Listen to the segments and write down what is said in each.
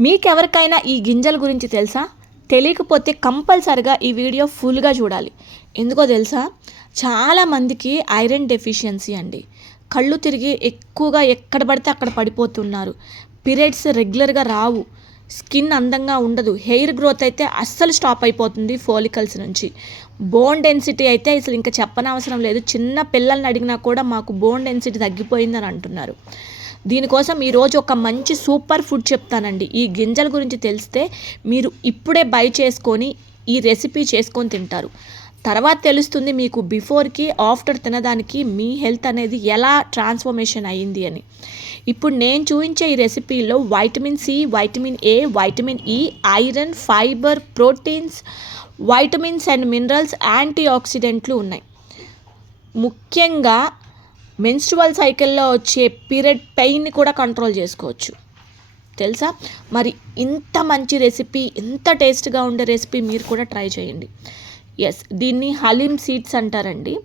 మీకెవరికైనా ఈ గింజల గురించి తెలుసా? తెలియకపోతే కంపల్సరిగా ఈ వీడియో ఫుల్గా చూడాలి. ఎందుకో తెలుసా? చాలామందికి ఐరన్ డెఫిషియన్సీ అండి. కళ్ళు తిరిగి ఎక్కువగా ఎక్కడ పడితే అక్కడ పడిపోతున్నారు. పీరియడ్స్ రెగ్యులర్గా రావు. స్కిన్ అందంగా ఉండదు. హెయిర్ గ్రోత్ అయితే అస్సలు స్టాప్ అయిపోతుంది ఫోలికల్స్ నుంచి. బోన్ డెన్సిటీ అయితే అసలు ఇంకా చెప్పనవసరం లేదు. చిన్న పిల్లల్ని అడిగినా కూడా మాకు బోన్ డెన్సిటీ తగ్గిపోయిందని అంటున్నారు. దీనికోసం ఈరోజు ఒక మంచి సూపర్ ఫుడ్ చెప్తానండి. ఈ గింజల గురించి తెలిస్తే మీరు ఇప్పుడే బై చేసుకొని ఈ రెసిపీ చేసుకొని తింటారు. తర్వాత తెలుస్తుంది మీకు బిఫోర్కి ఆఫ్టర్ తినడానికి మీ హెల్త్ అనేది ఎలా ట్రాన్స్ఫర్మేషన్ అయ్యింది అని. ఇప్పుడు నేను చూపించే ఈ రెసిపీలో vitamin C vitamin A vitamin E iron fibre proteins vitamins and minerals anti ఆక్సిడెంట్లు ఉన్నాయి. ముఖ్యంగా మెన్స్ట్రువల్ సైకిల్లో వచ్చే పీరియడ్ పెయిన్ని కూడా కంట్రోల్ చేసుకోవచ్చు. తెలుసా? మరి ఇంత మంచి రెసిపీ ఇంత టేస్ట్గా ఉండే రెసిపీ మీరు కూడా ట్రై చేయండి. ఎస్ దీన్ని హలీమ్ సీడ్స్ అంటారండి.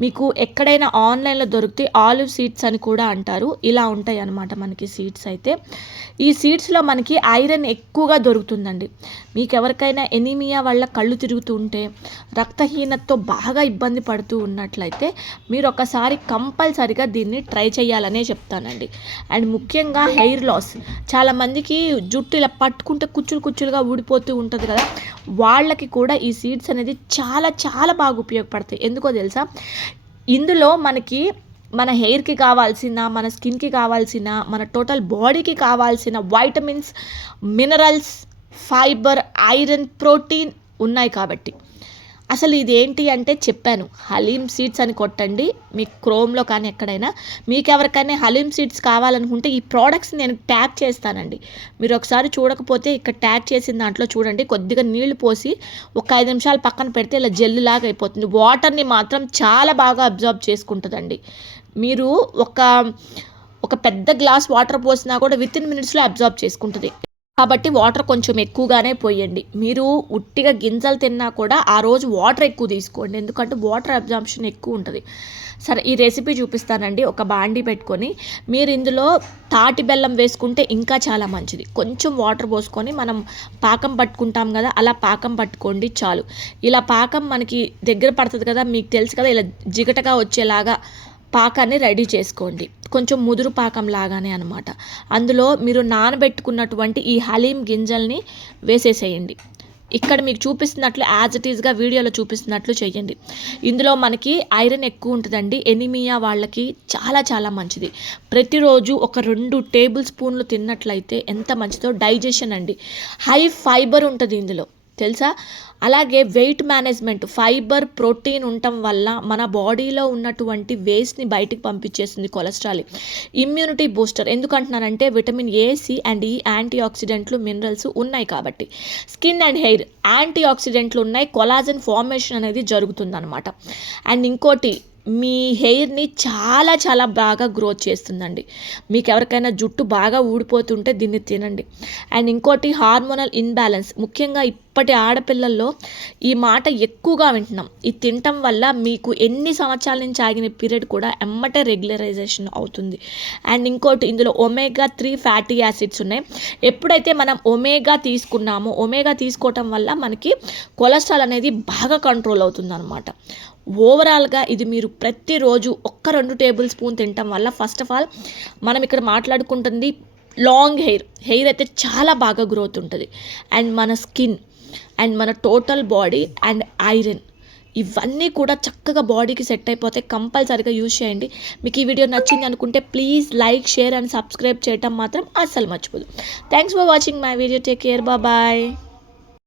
మీకు ఎక్కడైనా ఆన్లైన్లో దొరికితే ఆలివ్ సీడ్స్ అని కూడా అంటారు. ఇలా ఉంటాయి అన్నమాట మనకి సీడ్స్ అయితే. ఈ సీడ్స్లో మనకి ఐరన్ ఎక్కువగా దొరుకుతుందండి. మీకు ఎవరికైనా ఎనీమియా వల్ల కళ్ళు తిరుగుతుంటే రక్తహీనతతో బాగా ఇబ్బంది పడుతూ ఉన్నట్లయితే మీరు ఒకసారి కంపల్సరిగా దీన్ని ట్రై చేయాలనే చెప్తానండి. అండ్ ముఖ్యంగా హెయిర్ లాస్. చాలామందికి జుట్టు ఇలా పట్టుకుంటే కుచ్చులు కుచ్చులుగా ఊడిపోతూ ఉంటుంది కదా. వాళ్ళకి కూడా ఈ సీడ్స్ అనేది చాలా చాలా బాగా ఉపయోగపడతాయి. ఎందుకో తెలుసా? ఇందులో మనకి మన హెయిర్కి కావాల్సిన మన స్కిన్కి కావాల్సిన మన టోటల్ బాడీకి కావాల్సిన vitamins minerals fibre iron protein ఉన్నాయి కాబట్టి. అసలు ఇది ఏంటి అంటే చెప్పాను హలీం సీడ్స్ అని కొట్టండి మీ క్రోమ్లో కానీ ఎక్కడైనా. మీకు ఎవరికైనా హలీం సీడ్స్ కావాలనుకుంటే ఈ ప్రోడక్ట్స్ నేను ట్యాగ్ చేస్తానండి. మీరు ఒకసారి చూడకపోతే ఇక్కడ ట్యాగ్ చేసిన దాంట్లో చూడండి కొద్దిగా నీళ్ళు పోసి ఒక ఐదు నిమిషాలు పక్కన పెడితే ఇలా జెల్లు లాగా అయిపోతుంది. వాటర్ని మాత్రం చాలా బాగా అబ్జర్వ్ చేసుకుంటుందండి. మీరు ఒక ఒక పెద్ద గ్లాస్ వాటర్ పోసినా కూడా విత్ ఇన్ మినిట్స్లో అబ్జర్వ్ చేసుకుంటుంది. కాబట్టి వాటర్ కొంచెం ఎక్కువగానే పోయండి. మీరు ఉట్టిగా గింజలు తిన్నా కూడా ఆ రోజు వాటర్ ఎక్కువ తీసుకోండి. ఎందుకంటే వాటర్ అబ్జాంప్షన్ ఎక్కువ ఉంటుంది. సరే ఈ రెసిపీ చూపిస్తానండి. ఒక బాండి పెట్టుకొని మీరు ఇందులో తాటి బెల్లం వేసుకుంటే ఇంకా చాలా మంచిది. కొంచెం వాటర్ పోసుకొని మనం పాకం పట్టుకుంటాం కదా అలా పాకం పట్టుకోండి చాలు. ఇలా పాకం మనకి దగ్గర పడుతుంది కదా మీకు తెలుసు కదా ఇలా జిగటగా వచ్చేలాగా పాకాన్ని రెడీ చేసుకోండి. కొంచెం ముదురు పాకం లాగానే అనమాట అందులో మీరు నానబెట్టుకున్నటువంటి ఈ హలీం గింజల్ని వేసేసేయండి. ఇక్కడ మీకు చూపిస్తున్నట్లు యాజ్ ఇట్ ఈస్గా వీడియోలో చూపిస్తున్నట్లు చేయండి. ఇందులో మనకి ఐరన్ ఎక్కువ ఉంటుందండి. ఎనిమియా వాళ్ళకి చాలా చాలా మంచిది. ప్రతిరోజు ఒక రెండు టేబుల్ స్పూన్లు తిన్నట్లయితే ఎంత మంచిదో డైజెషన్ అండి. హై ఫైబర్ ఉంటుంది ఇందులో. తెలుసా? అలాగే వెయిట్ మేనేజ్మెంట్ ఫైబర్ ప్రోటీన్ ఉండటం వల్ల మన బాడీలో ఉన్నటువంటి వేస్ట్ని బయటికి పంపించేస్తుంది కొలెస్ట్రాల్. ఇమ్యూనిటీ బూస్టర్ ఎందుకంటున్నానంటే vitamin A C and E anti ఆక్సిడెంట్లు మినరల్స్ ఉన్నాయి కాబట్టి. స్కిన్ అండ్ హెయిర్ యాంటీ ఆక్సిడెంట్లు ఉన్నాయి కొలాజన్ ఫార్మేషన్ అనేది జరుగుతుందన్నమాట. అండ్ ఇంకోటి మీ హెయిర్ని చాలా చాలా బాగా గ్రోత్ చేస్తుందండి. మీకు ఎవరికైనా జుట్టు బాగా ఊడిపోతుంటే దీన్ని తినండి. అండ్ ఇంకోటి హార్మోనల్ ఇన్బ్యాలెన్స్ ముఖ్యంగా ఇప్పటి ఆడపిల్లల్లో ఈ మాట ఎక్కువగా వింటున్నాం. ఇది తినటం వల్ల మీకు ఎన్ని సంవత్సరాల నుంచి ఆగిన పీరియడ్ కూడా ఎమ్మటే రెగ్యులరైజేషన్ అవుతుంది. అండ్ ఇంకోటి ఇందులో ఒమేగా త్రీ ఫ్యాటీ యాసిడ్స్ ఉన్నాయి. ఎప్పుడైతే మనం ఒమేగా తీసుకున్నామో ఒమేగా తీసుకోవటం వల్ల మనకి కొలెస్ట్రాల్ అనేది బాగా కంట్రోల్ అవుతుంది అనమాట ఓవరాల్గా ఇది మీరు ప్రతిరోజు ఒక్క రెండు టేబుల్ స్పూన్ తినటం వల్ల ఫస్ట్ ఆఫ్ ఆల్ మనం ఇక్కడ మాట్లాడుకుంటుంది లాంగ్ హెయిర్ హెయిర్ అయితే చాలా బాగా గ్రోత్ ఉంటుంది. అండ్ మన స్కిన్ అండ్ మన టోటల్ బాడీ అండ్ ఐరన్ ఇవన్నీ కూడా చక్కగా బాడీకి సెట్ అయిపోతే కంపల్సరీగా యూజ్ చేయండి. మీకు ఈ వీడియో నచ్చింది అనుకుంటే please like share and subscribe చేయటం మాత్రం అస్సలు మర్చిపోదు. Thanks for watching my video take care bye